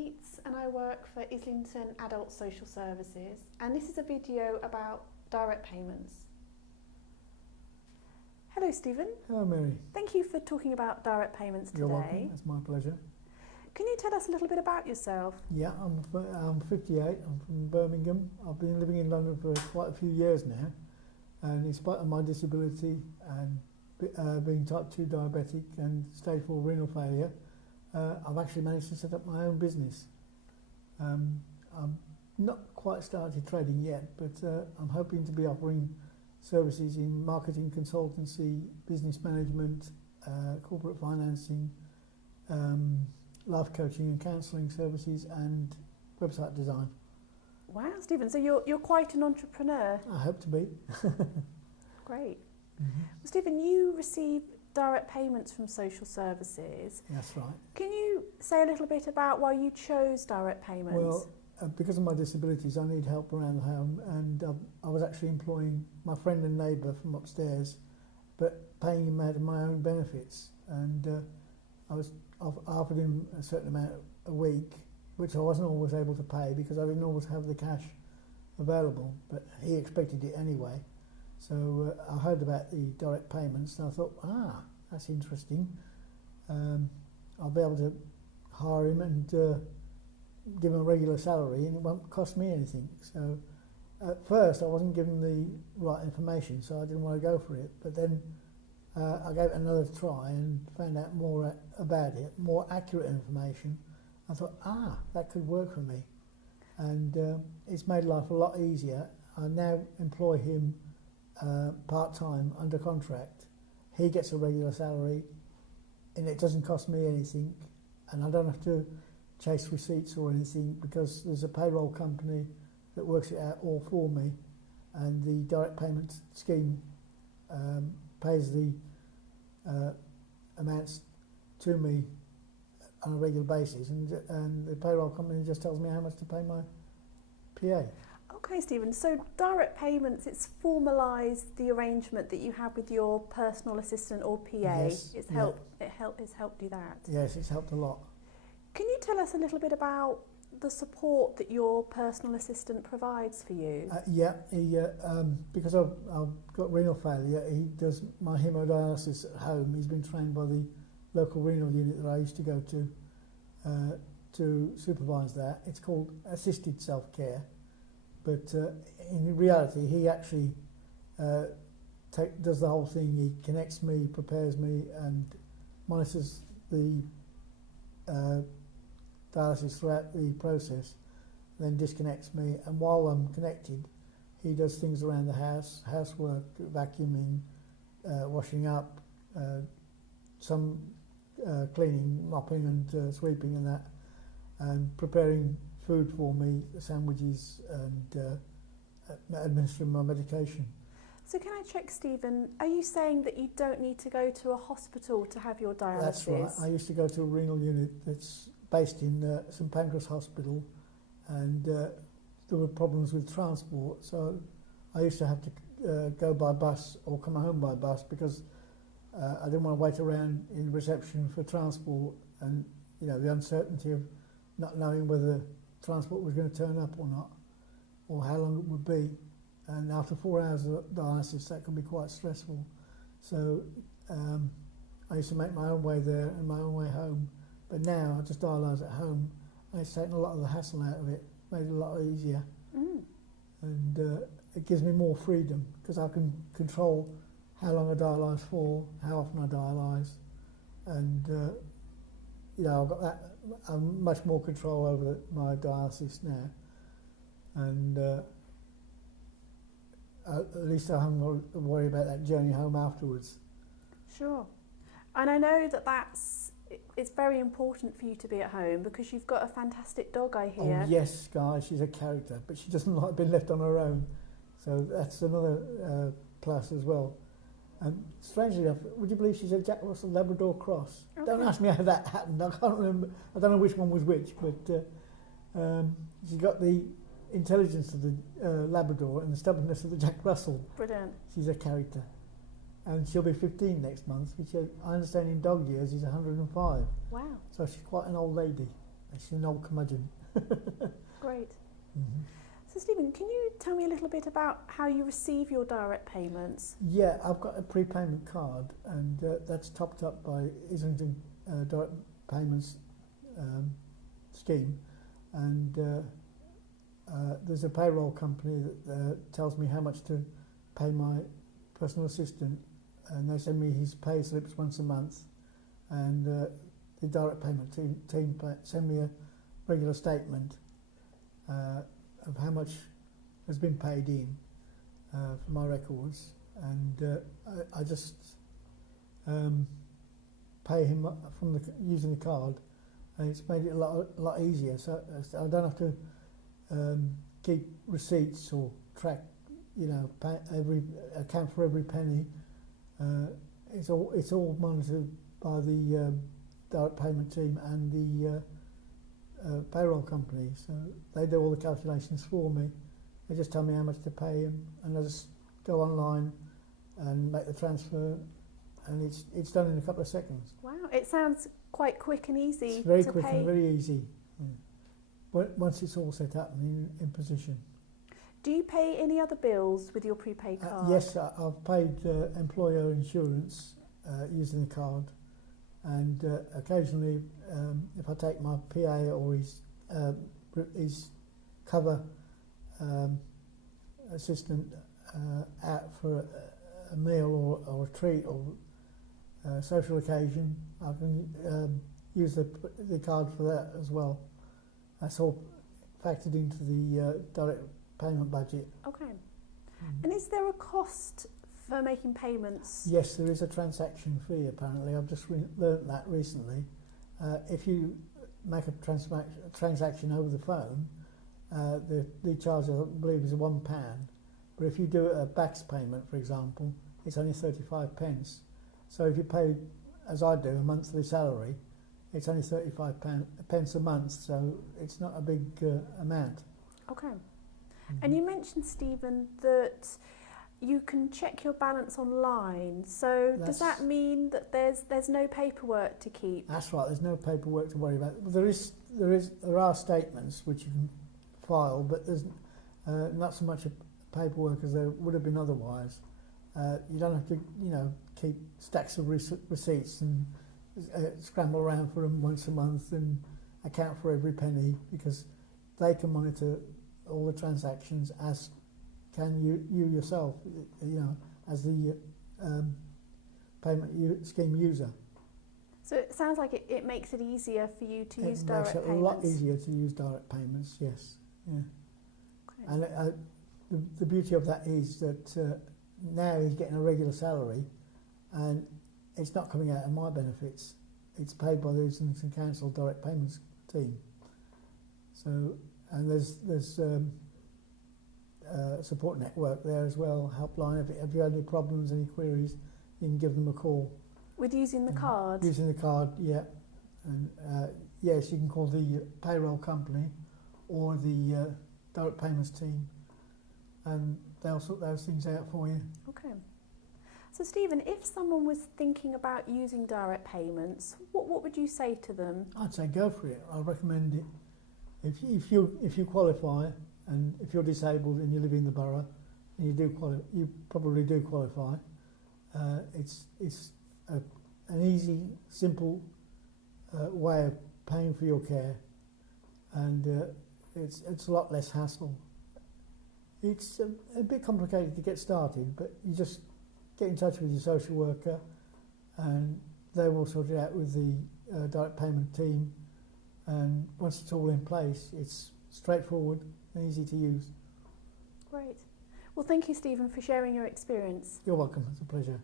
Keats and I work for Islington Adult Social Services, and this is a video about direct payments. Hello Stephen. Hello Mary. Thank you for talking about direct payments today. You're welcome, it's my pleasure. Can you tell us a little bit about yourself? Yeah, I'm 58, I'm from Birmingham. I've been living in London for quite a few years now, and in spite of my disability and being type 2 diabetic and stage 4 renal failure, I've actually managed to set up my own business. I'm not quite started trading yet, but I'm hoping to be offering services in marketing consultancy, business management, corporate financing, life coaching and counselling services, and website design. Wow, Stephen, so you're quite an entrepreneur. I hope to be. Great. Mm-hmm. Well, Stephen, you receive direct payments from social services. That's right. Can you say a little bit about why you chose direct payments? Well, because of my disabilities, I need help around the home, and I was actually employing my friend and neighbour from upstairs, but paying him out of my own benefits. And I offered him a certain amount a week, which I wasn't always able to pay because I didn't always have the cash available, but he expected it anyway. So I heard about the direct payments and I thought, that's interesting. I'll be able to hire him and give him a regular salary and it won't cost me anything. So at first I wasn't given the right information, so I didn't want to go for it. But then I gave it another try and found out more about it, more accurate information. I thought, that could work for me. And it's made life a lot easier. I now employ him part-time under contract. He gets a regular salary and it doesn't cost me anything, and I don't have to chase receipts or anything because there's a payroll company that works it out all for me, and the direct payment scheme pays the amounts to me on a regular basis, and the payroll company just tells me how much to pay my PA. Okay, Stephen, so direct payments, it's formalised the arrangement that you have with your personal assistant or PA. Yes, it's helped do that. Yes, it's helped a lot. Can you tell us a little bit about the support that your personal assistant provides for you? Because I've got renal failure, he does my hemodialysis at home. He's been trained by the local renal unit that I used to go to supervise that. It's called assisted self-care. But in reality, he actually does the whole thing. He connects me, prepares me, and monitors the dialysis throughout the process, then disconnects me. And while I'm connected, he does things around the house, housework, vacuuming, washing up, some cleaning, mopping and sweeping and that, and preparing food for me, sandwiches, and administering my medication. So can I check, Stephen, are you saying that you don't need to go to a hospital to have your dialysis? That's right. I used to go to a renal unit that's based in St Pancras Hospital, and there were problems with transport, so I used to have to go by bus or come home by bus because I didn't want to wait around in reception for transport, and the uncertainty of not knowing whether transport was going to turn up or not, or how long it would be. And after 4 hours of dialysis, that can be quite stressful. So I used to make my own way there and my own way home. But now I just dialyse at home, and it's taken a lot of the hassle out of it, made it a lot easier. And it gives me more freedom because I can control how long I dialyse for, how often I dialyse, and I've got that. I'm much more control over my dialysis now, and at least I haven't got to worry about that journey home afterwards. Sure. And I know it's very important for you to be at home because you've got a fantastic dog, I hear. Oh yes, Guy, she's a character, but she doesn't like being left on her own, so that's another plus as well. And strangely enough, would you believe she's a Jack Russell Labrador cross? Okay. Don't ask me how that happened. I can't remember. I don't know which one was which, but she's got the intelligence of the Labrador and the stubbornness of the Jack Russell. Brilliant. She's a character. And she'll be 15 next month, which I understand in dog years is 105. Wow. So she's quite an old lady. She's an old curmudgeon. Great. Mm-hmm. So Stephen, can you tell me a little bit about how you receive your direct payments? Yeah, I've got a prepayment card, and that's topped up by Islington Direct Payments scheme, and there's a payroll company that tells me how much to pay my personal assistant, and they send me his pay slips once a month, and the direct payment team send me a regular statement of how much has been paid in for my records, and I just pay him from using the card, and it's made it a lot easier. So I don't have to keep receipts or track, account for every penny. It's all monitored by the direct payment team and the payroll company, so they do all the calculations for me. They just tell me how much to pay them, and I just go online and make the transfer, and it's done in a couple of seconds. Wow, it sounds quite quick and easy. It's very to quick pay. and very easy. Yeah. Once it's all set up and in position. Do you pay any other bills with your prepaid card? Yes, I've paid employer insurance using the card, and occasionally if I take my PA or his cover assistant out for a meal or a treat or a social occasion, I can use the card for that as well. That's all factored into the direct payment budget. Okay. And is there a cost for making payments? Yes, there is a transaction fee apparently. I've just learnt that recently. If you make a transaction over the phone, the charge, I believe, is £1. But if you do a BACS payment, for example, it's only 35 pence. So if you pay, as I do, a monthly salary, it's only 35 pence a month, so it's not a big amount. Okay. And you mentioned, Stephen, that you can check your balance online. So does that mean that there's no paperwork to keep? That's right. There's no paperwork to worry about. There are statements which you can file, but there's not so much paperwork as there would have been otherwise. You don't have to, keep stacks of receipts and scramble around for them once a month and account for every penny, because they can monitor all the transactions, as can you yourself, as the payment scheme user. So it sounds like it makes it easier for you to use direct payments. It makes it a lot easier to use direct payments, yes. Yeah. Okay. And the beauty of that is that now he's getting a regular salary, and it's not coming out of my benefits. It's paid by the Islington Council direct payments team. So, and there's support network there as well, helpline. If you have any problems, any queries, you can give them a call. With using the card? Using the card, yeah. And yes, you can call the payroll company or the direct payments team, and they'll sort those things out for you. Okay. So Stephen, if someone was thinking about using direct payments, what would you say to them? I'd say go for it. I recommend it. If you qualify, and if you're disabled and you live in the borough, and you probably do qualify. It's an easy, simple way of paying for your care, and it's a lot less hassle. It's a bit complicated to get started, but you just get in touch with your social worker, and they will sort it out with the direct payment team. And once it's all in place, it's straightforward and easy to use. Great. Well, thank you, Stephen, for sharing your experience. You're welcome. It's a pleasure.